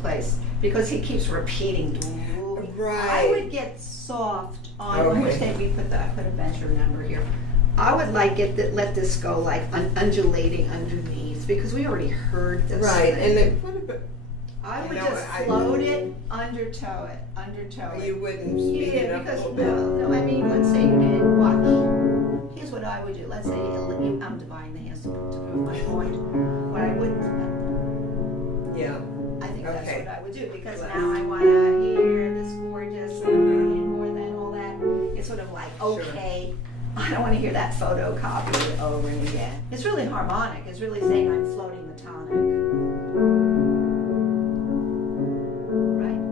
Place because he keeps repeating. Right. I would get soft on which day we put I put a bencher number here. I would like let this go like undulating underneath because we already heard this. Right, thing. and I would just float it, undertow it. You wouldn't speed it up a little bit. No, I mean, let's say you did. Watch. Here's what I would do. Let's say I'm dividing the hands to prove my point. What I wouldn't. Yeah. I think that's what I would do because now I want to hear this gorgeous more than all that. It's sort of like, okay, I don't want to hear that photocopied over and again. It's really harmonic. It's really saying I'm floating the tonic. Right?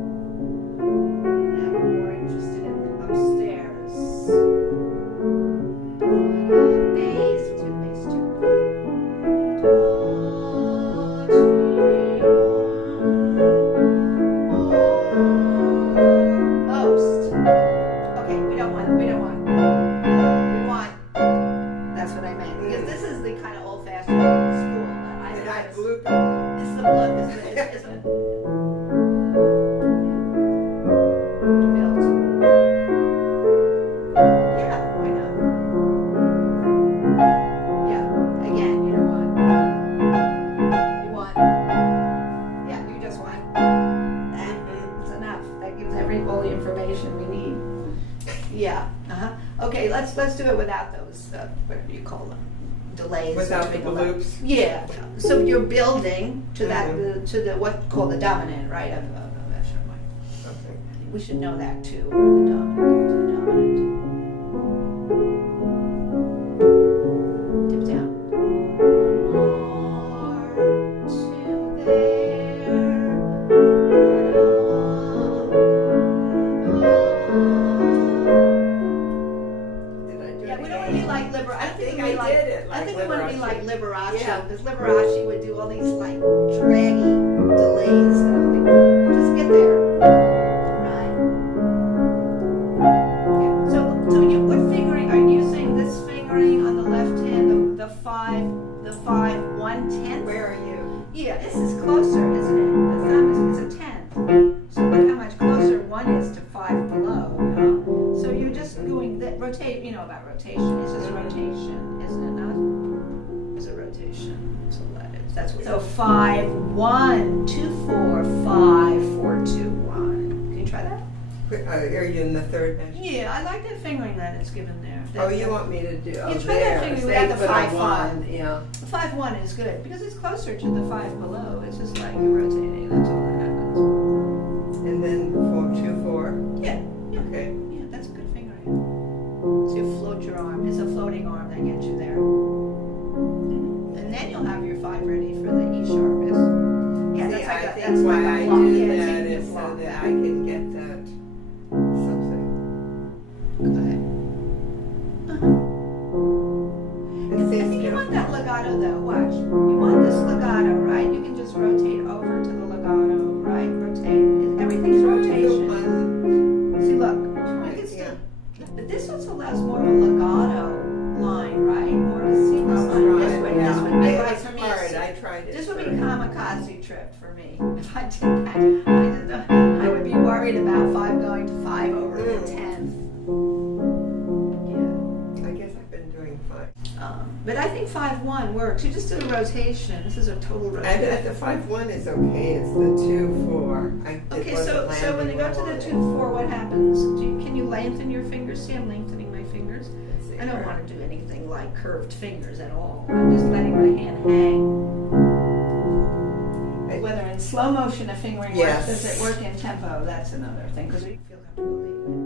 Now we're more interested in the upstairs. Bass, let's do the bass too. Let's do it without those, whatever you call them, delays. Without the loops? Yeah. So you're building to that, to the what's called the dominant, right? Okay. We should know that too, or the dominant. Dip down. Liberace, because Liberace would do all these like draggy delays, and I'm like, just get there, right? Yeah. So what fingering are you using? This fingering on the left hand, the 5/1/10. Where are you? Yeah, this is closer, isn't it? The thumb is a 10th. So look how much closer 1 is to 5 below. So you're just going rotate. You know about rotation. It's just rotation, isn't it not? Rotation. So that's what. So 5/1/2/4 5/4/2/1. Can you try that? Are you in the third bench? Yeah, I like that fingering that it's given there. You want me to do? You try that fingering without the 5/1. Yeah. 5/1 is good because it's closer to the 5 below. It's just like you're rotating. That's all that happens. And then 4/2/4. Yeah. Okay. Yeah, that's a good fingering. So you float your arm. It's a floating arm that gets you there. And then you'll have your 5 ready for the E sharpest. Yeah, that's why I do that is so that I can get that something. Go ahead. I think you want that legato though. Watch. You want this legato, right? You can just rotate over to the legato, right? Rotate. Everything's rotation. See, look. But this also allows more of a legato line, right? More to see this line. This way. Yeah. This would be like for me. Hard. I tried it. This would be a kamikaze trip for me if I did that. I would be worried about 5 going to 5 over the 10th. Yeah. I guess I've been doing 5. But I think 5/1 works. You just do a rotation. This is a total rotation. The 5/1 is okay. It's the 2/4. Okay, so when you go to the 2/4, what happens? Can you lengthen your fingers? See, I'm lengthening my fingers. I don't want to do anything like curved fingers at all. I'm just letting my hand hang. Whether in slow motion a fingering works, does it work in tempo? That's another thing because we feel comfortable leaving it.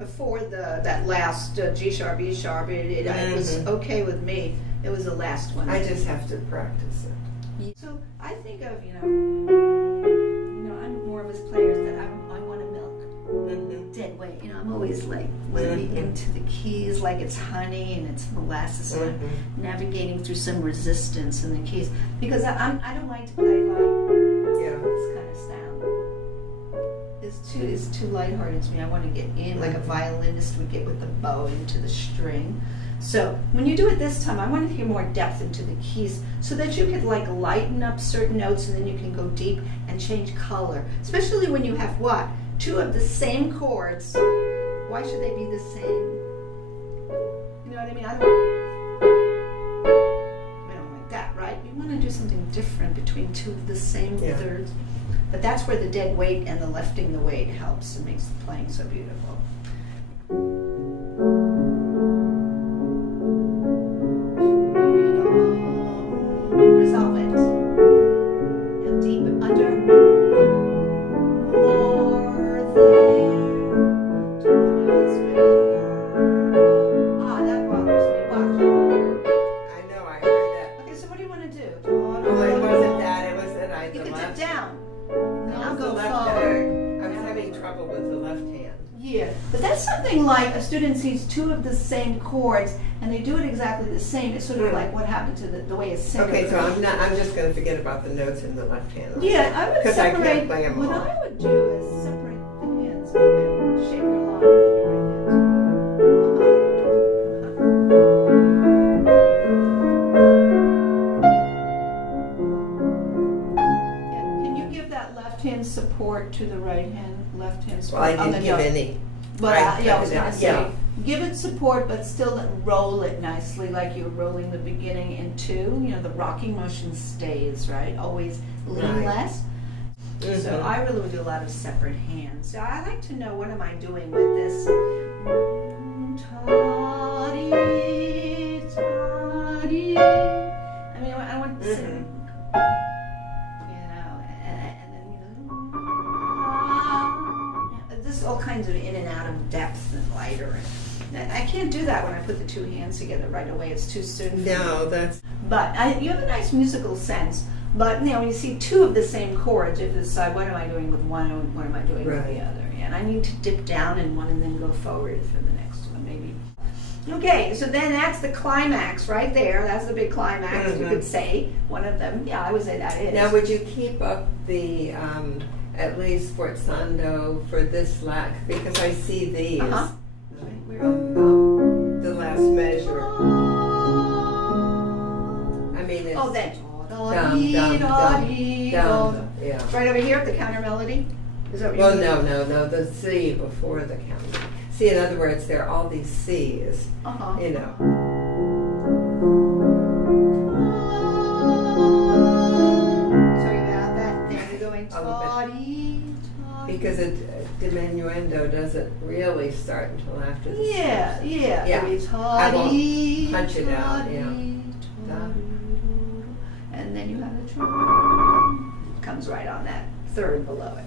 before that last G sharp, E sharp. It was okay with me. It was the last one. I just have to practice it. So I think of, I'm more of his players that I want to milk. Dead weight. I'm always like living into the keys like it's honey and it's molasses. And I'm navigating through some resistance in the keys because I don't like to play like this kind of sound. It's too lighthearted to me. I want to get in like a violinist would get with the bow into the string. So when you do it this time, I want to hear more depth into the keys so that you could like lighten up certain notes and then you can go deep and change color. Especially when you have what? Two of the same chords. Why should they be the same? You know what I mean? We don't like that, right? You want to do something different between two of the same thirds. But that's where the dead weight and the lifting the weight helps and makes the playing so beautiful. Resolve it. Deep under. More there. That bothers me. Watch. I know, I heard that. Okay, so what do you want to do? Oh, it wasn't that. It was that You can dip down. I'll go forward. I was having trouble with the left hand. Yeah, but that's something like a student sees two of the same chords and they do it exactly the same. It's sort of like what happened to the way a singer. Okay, so I'm just going to forget about the notes in the left hand. Yeah, I would separate. I can't play them all. What I would do is separate the hands and shape your line with your right hand. Can you give that left hand support to the right hand? Left hand support. Well, I didn't give any. But I was going to say, give it support, but still roll it nicely, like you're rolling the beginning in two. The rocking motion stays, right? Always lean less. So I really would do a lot of separate hands. So I like to know, what am I doing with this? I mean, I want to sing. This is all kinds of in and out of depth and lighter. And I can't do that when I put the two hands together right away. It's too soon. No, that's. But you have a nice musical sense. But when you see two of the same chords, you have to decide, what am I doing with one and what am I doing with the other. And I need to dip down in one and then go forward for the next one, maybe. Okay, so then that's the climax right there. That's the big climax. You could say one of them. Yeah, I would say that is. Now, would you keep up the at least forzando for this last, because I see these. We're on the last measure. I mean, it's then. Yeah. Right over here, the counter melody. Is that what well, no, the C before the counter. See, in other words, there are all these C's. You know. Because a diminuendo doesn't really start until after the Yeah. I won't punch it out. And then you have the it comes right on that third below it.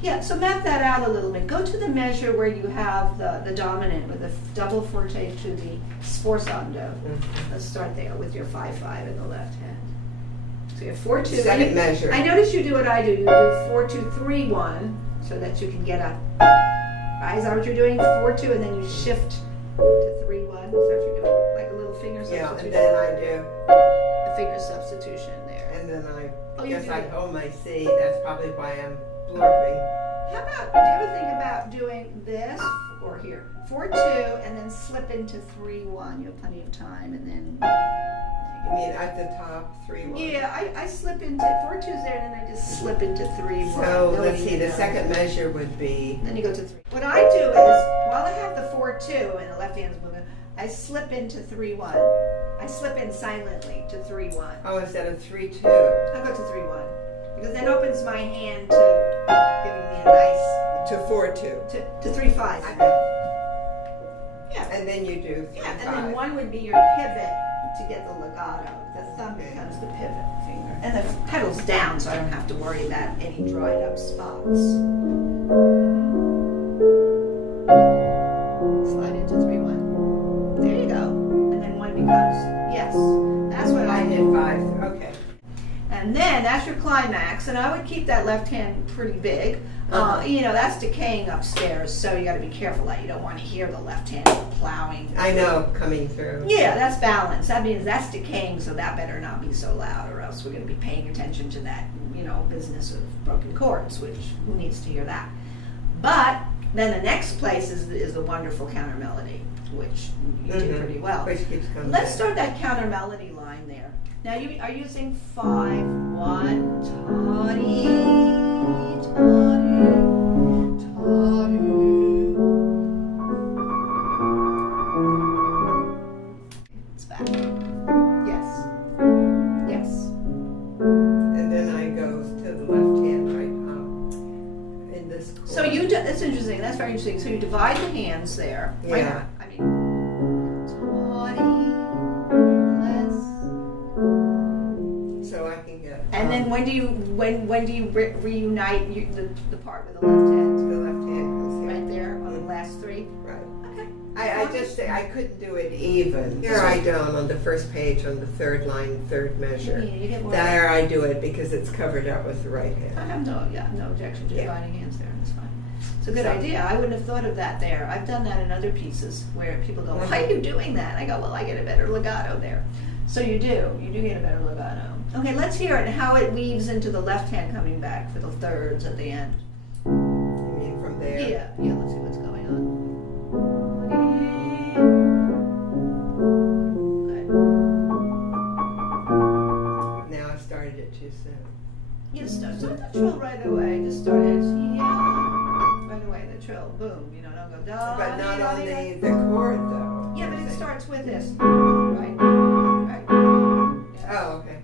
Yeah, so map that out a little bit. Go to the measure where you have the dominant with the double forte to the sforzando. Let's start there with your 5/5 in the left hand. So you have 4/2. Second measure. I notice you do what I do. You do 4/2-3/1 so that you can get a. Right, is that what you're doing? 4/2, and then you shift to 3/1. Is that what you're doing? Like a little finger substitution. Yeah, and then I do a finger substitution there. And then I guess I hold my C. That's probably why I'm blurping. How about? Do you ever think about doing this or here? 4/2, and then slip into 3/1. You have plenty of time, and then. You mean at the top, 3/1? Yeah, I slip into 4/2's there, and then I just slip into 3/1. So let's see. The second measure would be. Then you go to 3. What I do is, while I have the 4/2 and the left hand's moving, I slip into 3/1. I slip in silently to 3/1. Oh, instead of 3/2. I'll go to 3/1 because that opens my hand to giving me a nice. To 4/2. To 3/5. Yeah. And then you do 3/5. Yeah, and then 1 would be your pivot to get the legato. The thumb becomes the pivot finger. And the pedal's down, so I don't have to worry about any dried up spots. And then that's your climax, and I would keep that left hand pretty big. You know, that's decaying upstairs, so you got to be careful that you don't want to hear the left hand plowing. I know, coming through. Yeah, that's balance. That means that's decaying, so that better not be so loud, or else we're going to be paying attention to that, you know, business of broken chords, which who needs to hear that? But then the next place is the wonderful counter melody, which you did pretty well. Which keeps coming. Let's start that counter melody line there. Now you are using 5-1 toddy, toddy, toddy. It's back. Yes. Yes. And then I go to the left hand right in this chord. So you that's interesting. That's very interesting. So you divide the hands there. Why Yeah. not? I mean, toddy, less. So I can get. And then when do you reunite the part with the left hand? The left hand comes here. Right there on the last three. Right. Okay. I couldn't do it even. Here I don't on the first page on the third line, third measure. Yeah, you get more. There I do it because it's covered up with the right hand. I have no objection to Yeah. dividing hands there. That's fine. It's a good idea. I wouldn't have thought of that there. I've done that in other pieces where people go, "Why are you doing that?" I go, "Well, I get a better legato there." So you do get a better legato. Okay, let's hear it and how it weaves into the left hand coming back for the thirds at the end. You mean from there? Yeah. Let's see what's going on. Now I started it too soon. You start the trill right away. Just start it. Yeah. Right away, the trill. Boom. You know, don't go da. But not da, on da, the da. chord though. Yeah, but it starts with this. Right. Right. Yeah. Oh, okay.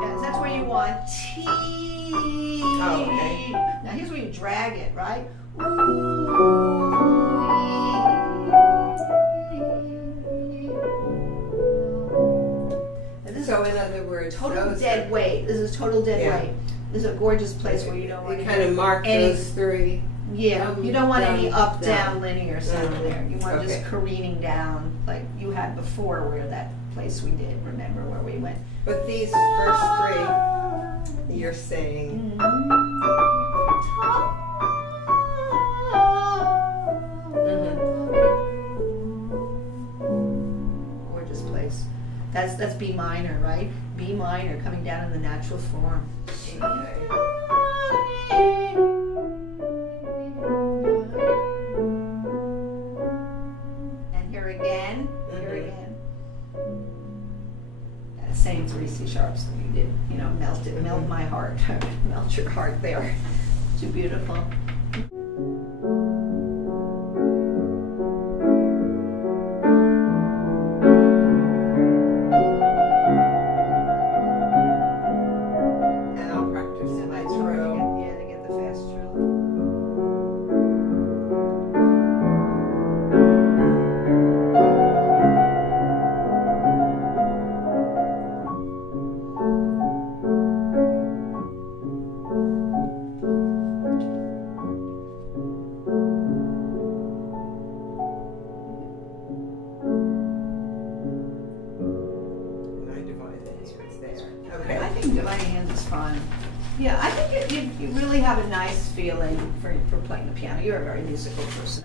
Yes, that's where you want T. Oh, okay. Now here's where you drag it, right? So in other words, Total those dead are- weight. This is total dead Yeah. weight. This is a gorgeous place where you don't want You to kind of mark any- those three. Yeah, you don't want any down, up, down, down. linear sound there. You want just Okay. careening down like you had before where that place we did, remember where we went. But these first three, you're saying. Gorgeous place. That's B minor, right? B minor coming down in the natural form. Okay. And here again, here again. That same 3 C sharps that you did, you know, melt my heart, melt your heart there. Too beautiful. And I'll practice my trill. Yeah, to get the fast trill. And I divide the hands there. Okay. I think dividing hands is fun. Yeah, I think you really have a nice feeling for playing the piano. You're a very musical person.